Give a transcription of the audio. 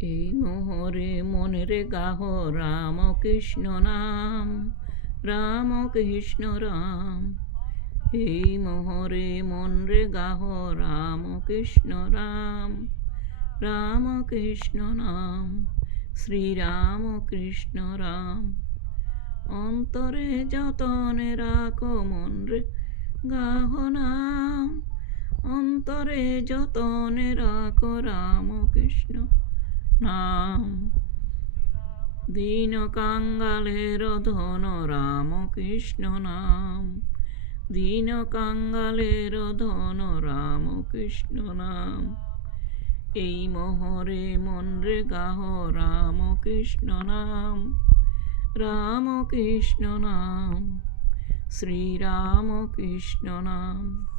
এই মোহরে মনের গাহ রাম কৃষ্ণ নাম, রাম কৃষ্ণ রাম। এই মোহরে মন রে গাহ রাম কৃষ্ণ রাম, রাম কৃষ্ণ নাম। শ্রীরাম কৃষ্ণ রাম। অন্তরে যতনে রাখো মন রে গাহ নাম, অন্তরে যতনে রাখো রাম কৃষ্ণ নাম। দীন কাঙ্গালের ধন রাম কৃষ্ণ নাম, দীন কাঙ্গালের ধন রাম কৃষ্ণ নাম। এই মোহরে মন রে গাহ রাম কৃষ্ণ নাম, রাম কৃষ্ণ নাম। শ্রীরাম কৃষ্ণ নাম।